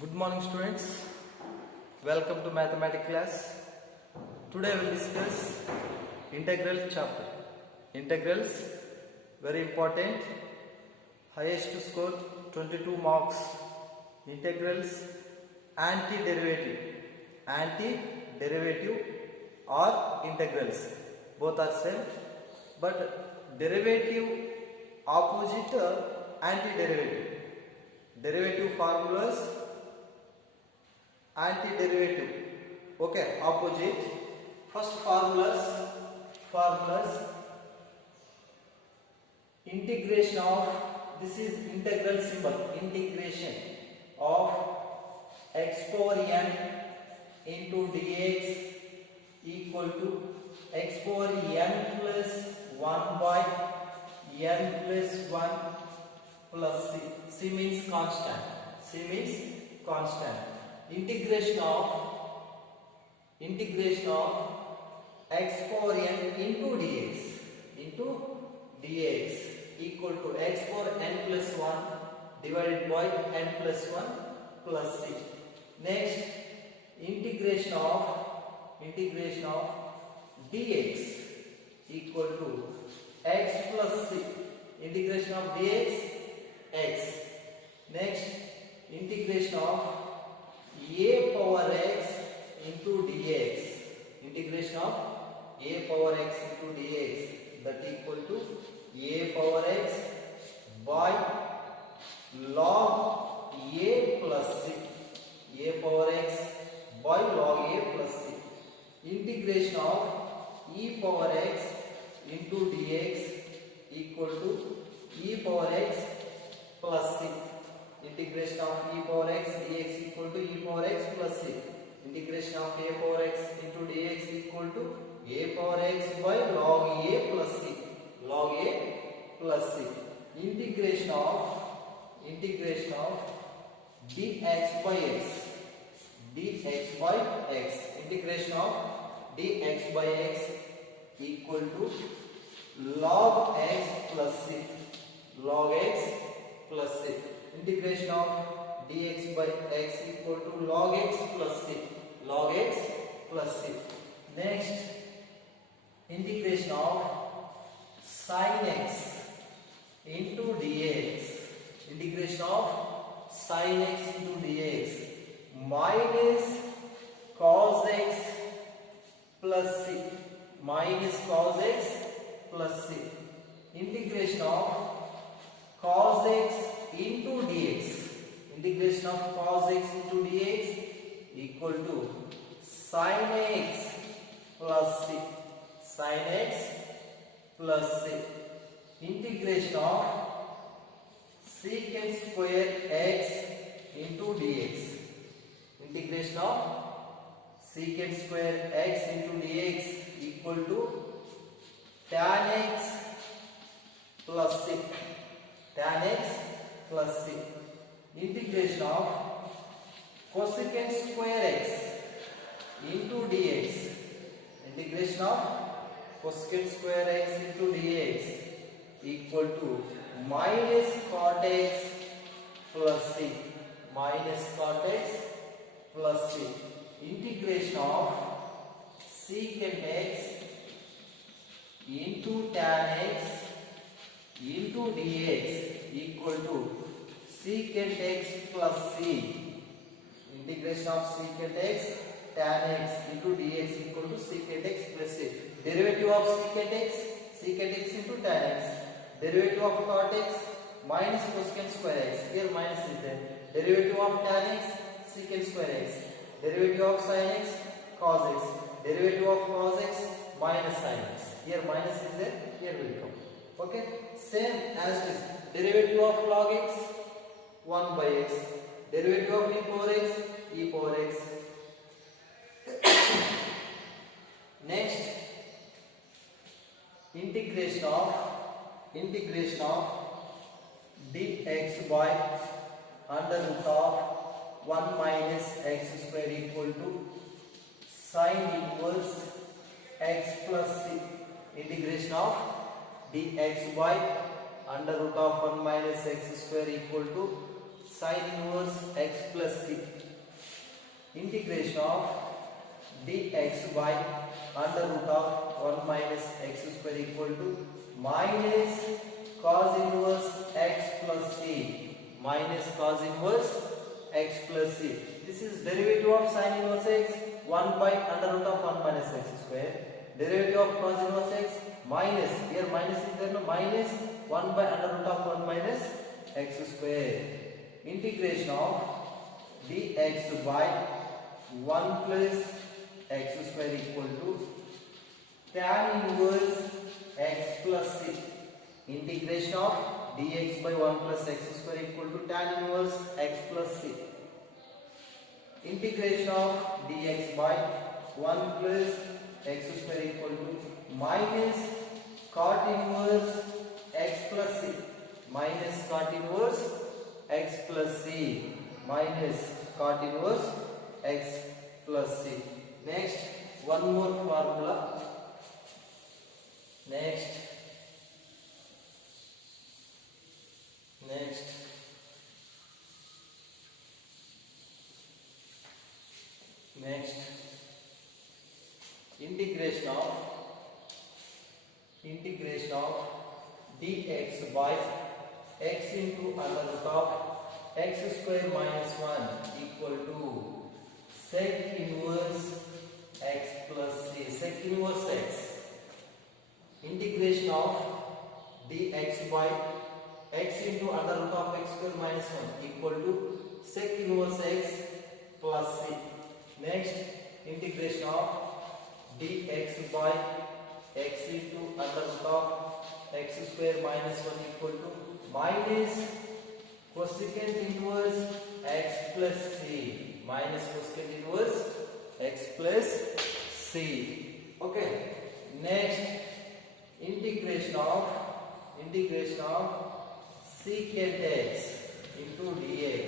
Good morning students, welcome to mathematics class. Today we will discuss integral chapter. Integrals, very important, highest score 22 marks. Integrals, antiderivative or integrals, both are same, but derivative opposite antiderivative. Derivative formulas, antiderivative, okay, opposite. First formulas integration of, this is integral symbol, integration of x power n into dx equal to x power n plus 1 by n plus 1 plus c. C means constant. Integration of x power n into dx equal to x power n plus 1 divided by n plus 1 plus c. Next, integration of dx equal to x plus c. Integration of dx, x. Next, integration of a power x into dx. Integration of a power x into dx, that equal to a power x by log a plus c. A power x by log a plus c. Integration of e power x into dx equal to e power x plus c. Integration of e power x dx equal to e power x plus c. Integration of a power x into dx equal to a power x by log a plus c. Log a plus c. Integration of dx by x. Integration of dx by x equal to log x plus c. Log x plus c. Integration of dx by x equal to log x plus c. Log x plus c. Next, integration of sin x into dx. Integration of sin x into dx minus cos x plus c. Minus cos x plus c. Integration of cos x into dx. Integration of cos x into dx equal to sin x plus c. Sin x plus c. Integration of secant square x into dx. Integration of secant square x into dx equal to tan x plus c. Tan x plus c. Integration of cosecant square x into dx. Integration of cosecant square x into dx equal to minus cot x plus c. Minus cot x plus c. Integration of secant x into tan x into dx equal to secant x plus c. Integration of secant x tan x into dx equal to secant x plus c. Derivative of secant x into tan x. Derivative of cot x minus cosecant square x. Here minus is there. Derivative of tan x secant square x. Derivative of sin x cos x. Derivative of cos x minus sin x. Here minus is there. Here will come. Okay, same as this. Derivative of log x 1 by x. Derivative of e power x. Next, integration of dx by under root of 1 minus x square equal to sin inverse x plus c. Integration of dx by under root of 1 minus x square equal to sin inverse x plus c. integration of dx by under root of 1 minus x square equal to minus cos inverse x plus c, minus cos inverse x plus c. This is derivative of sin inverse x, 1 by under root of 1 minus x square. Derivative of cos inverse x minus, here minus is there, no, minus 1 by under root of 1 minus x square. Integration of dx by 1 plus x square equal to tan inverse x plus c. Integration of dx by 1 plus x square equal to tan inverse x plus c. Integration of dx by 1 plus x square equal to minus cot inverse x plus c, minus cot inverse x plus c, minus cot inverse x plus c. Next, one more formula. Next, integration of dx by x into under root of x square minus 1 equal to sec inverse x plus c, sec inverse x. Integration of dx by x into under root of x square minus 1 equal to sec inverse x plus c. Next, integration of dx by x into under root of x square minus 1 equal to minus cosecant inverse x plus c, minus cosecant inverse x plus c. Okay. Next, integration of secant x into dx.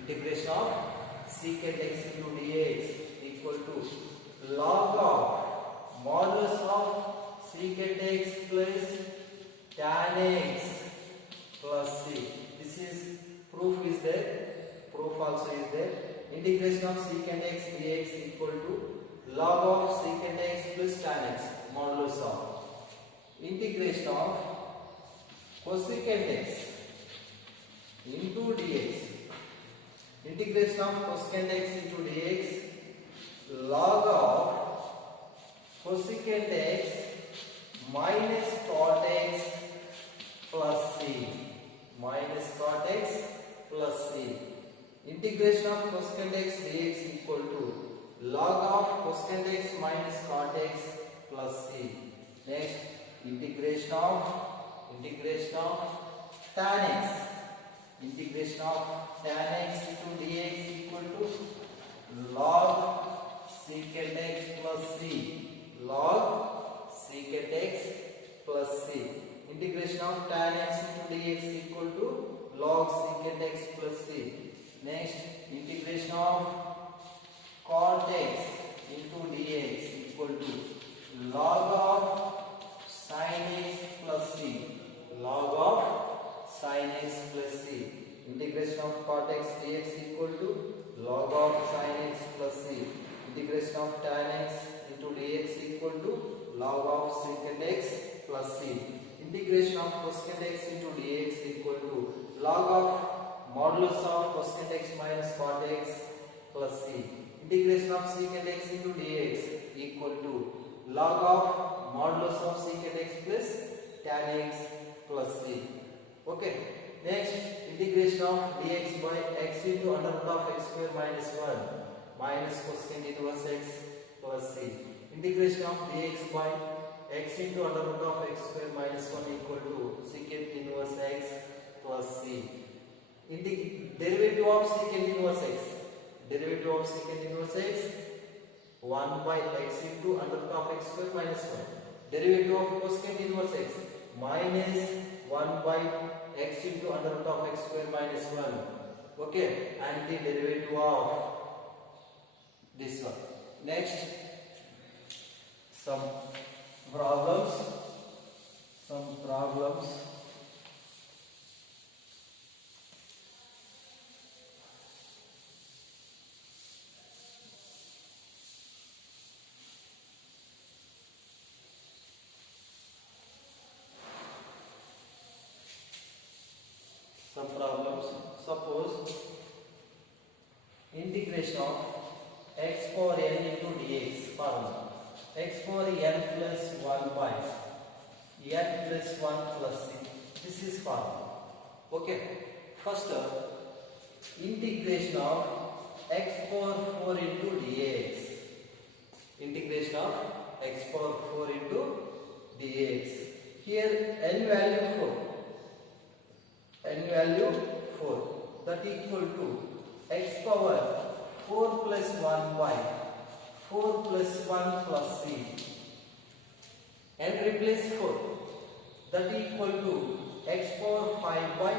Integration of secant x into dx equal to log of modulus of secant x plus tan x plus c. This is proof is there. Proof also is there. Integration of secant x dx equal to log of secant x plus tan x modulus of. Integration of cosecant x into dx. Integration of cosecant x into dx log of cosecant x minus cot x plus c, minus cot x plus c. Integration of cosecant x dx equal to log of cosecant x minus cot x plus c. Next, integration of tan x. Integration of tan x into dx equal to log secant x plus c, log secant x plus c. Integration of tan x into dx equal to log secant x plus c. Next, integration of cot x into dx equal to log of sin x plus c, log of sin x plus c. Integration of cot x dx equal to log of sin x plus c. Integration of tan x into dx equal to log of secant x plus c. Integration of cosecant x into dx equal to log of modulus of cosecant x minus cot x plus c. Integration of secant x into dx equal to log of modulus of secant x plus tan x plus c. Okay. Next, integration of dx by x into under root of x square minus 1 minus cosecant inverse x plus c. Integration of dx by x into under root of x square minus 1 equal to secant inverse x plus c. Derivative of secant inverse x. Derivative of secant inverse x 1 by x into under root of x square minus 1. Derivative of cosecant inverse x minus 1 by x into under root of x square minus 1. Okay, and the derivative of this one. Next, some problems. integration of x power n into dx formula. X power n plus 1 by n plus 1 plus c. This is formula. Okay. First, integration of x power 4 into dx. Integration of x power 4 into dx. Here n value 4. N value 4. That equal to x power 4 plus 1 by 4 plus 1 plus c. And replace 4. That equal to x power 5 by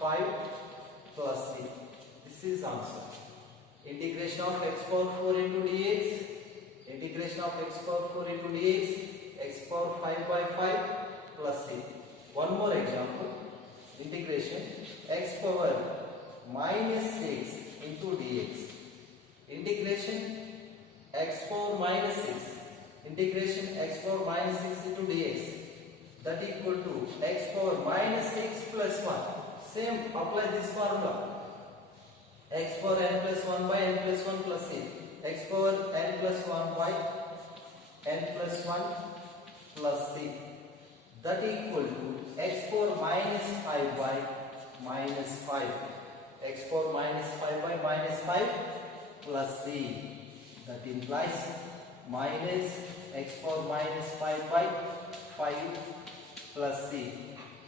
5 plus c. This is answer. Integration of x power 4 into dx. Integration of x power 4 into dx. X power 5 by 5 plus c. One more example. Integration x power minus 6 into dx. Integration x power minus 6. Integration x power minus 6 into dx. That equal to x power minus 6 plus 1. Same, apply this formula. X power n plus 1 by n plus 1 plus c. X power n plus 1 by n plus 1 plus c. That equal to x power minus 5 by minus 5. X power minus 5 by minus 5 plus c. That implies minus x power minus 5 by 5 plus c.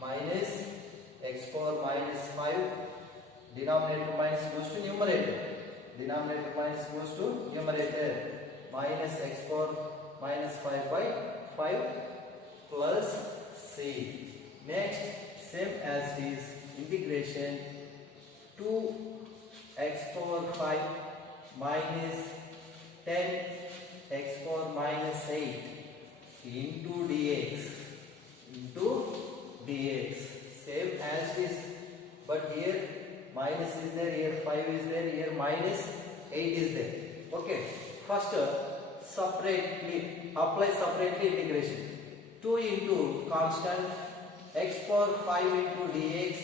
Minus x power minus 5. Denominator minus goes to numerator. Denominator minus goes to numerator. Minus x power minus 5 by 5 plus c. Next, same as is integration 2x power 5 minus 10 x power minus 8 into dx. Into dx. Same as is, but here minus is there, here 5 is there, here minus 8 is there. Okay. First, apply separately integration. 2 into constant x power 5 into dx.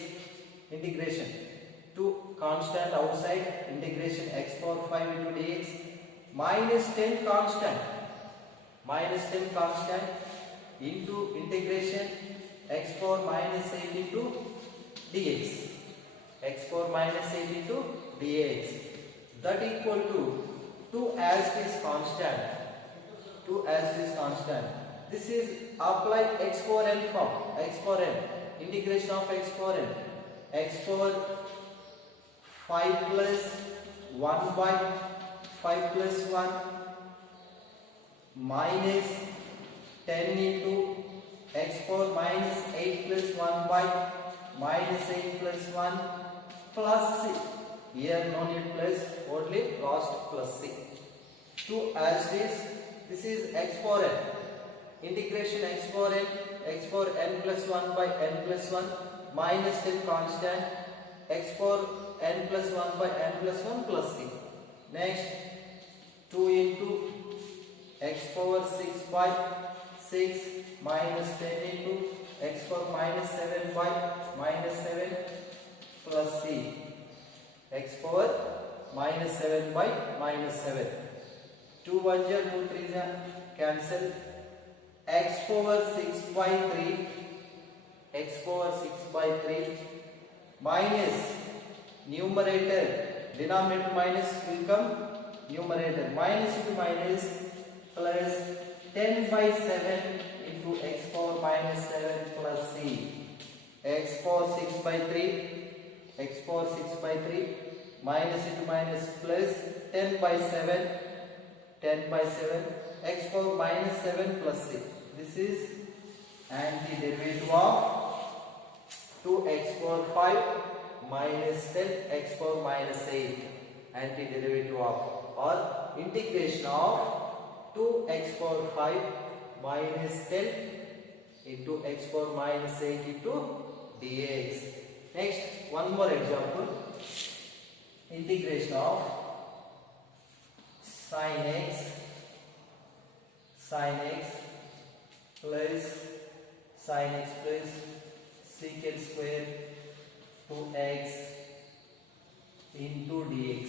Integration 2 constant outside, integration x power 5 into dx minus 10 constant into integration x power minus 8 into dx. X power minus 8 into dx. That equal to 2 as it is constant. 2 as it is constant. This is applied x power n form. X power n. Integration of x power n. X power 5 plus 1 by 5 plus 1 minus 10 into x power minus 8 plus 1 by minus 8 plus 1 plus c. Here no need plus, only last plus c. 2 as it is. This is x power n. Integration x power n plus 1 by n plus 1 minus 10 constant x power n plus 1 by n plus 1 plus c. Next, 2 into x power 6 by 6 minus 10 into x power minus 7 by minus 7 plus c. X power minus 7 by minus 7. 2 1 ja 2 3 ja cancel. X power 6 by 3. X power 6 by 3 minus numerator. Denominator minus will come numerator. Minus into minus plus 10 by 7 into x power minus 7 plus c. X power 6 by 3. X power 6 by 3 minus into minus plus 10 by 7. 10 by 7 x power minus 7 plus c. This is antiderivative of 2x power 5 minus 10 x power minus 8. Antiderivative of or integration of 2x power 5 minus 10 into x power minus 8 into dx. Next, one more example. Integration of sin x plus secant square 2x into dx.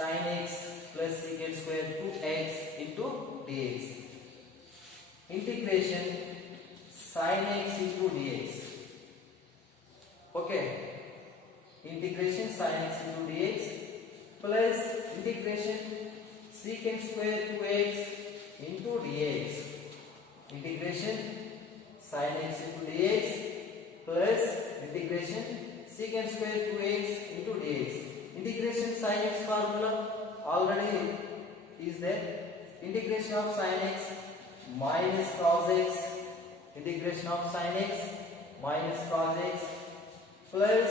sin x plus secant square 2x into dx. Integration sin x into dx. Okay. Integration sin x into dx plus integration secant square 2x into dx. Integration sin x into dx plus integration secant square 2x into dx. Integration sin x formula already is there. Integration of sin x minus cos x. Integration of sin x minus cos x plus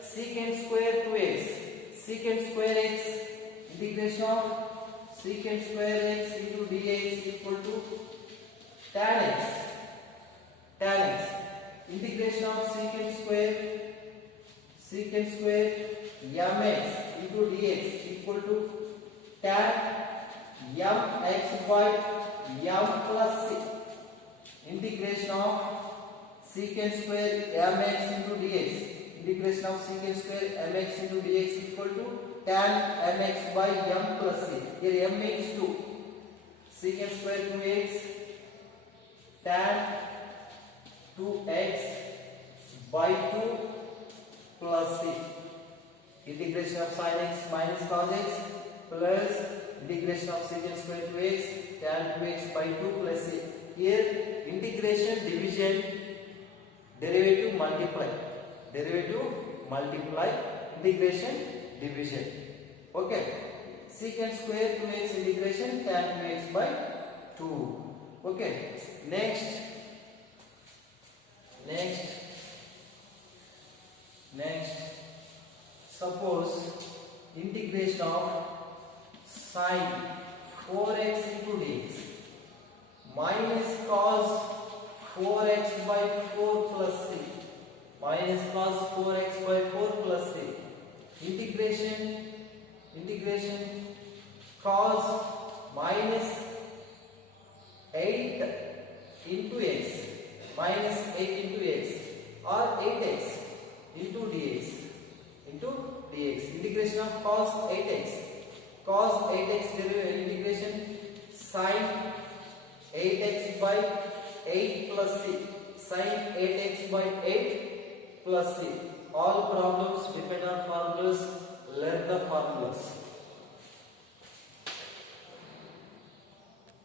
secant square 2x. Secant square x. Integration of secant square x into dx equal to tan x. Tan x. Integration of secant square mx into dx equal to tan mx by m plus c. Integration of secant square mx into dx. Integration of secant square mx into dx equal to tan mx by m plus c. Here m means 2. Secant square 2x tan 2x by 2 plus c. Integration of sin x minus cos x plus integration of secant square 2x tan 2x by 2 plus c. Here integration division derivative multiply integration division. Okay, secant square 2x integration tan 2x by 2. Okay, next suppose integration of sin 4x into dx minus cos 4x by 4 plus c minus cos 4x by 4 plus c. Integration cos minus 8 into x minus 8 into x or 8x into dx. Integration of cos 8x integration sin 8x by 8 plus c sin 8x by 8 plus c. All problems depend on formulas. Learn the formulas.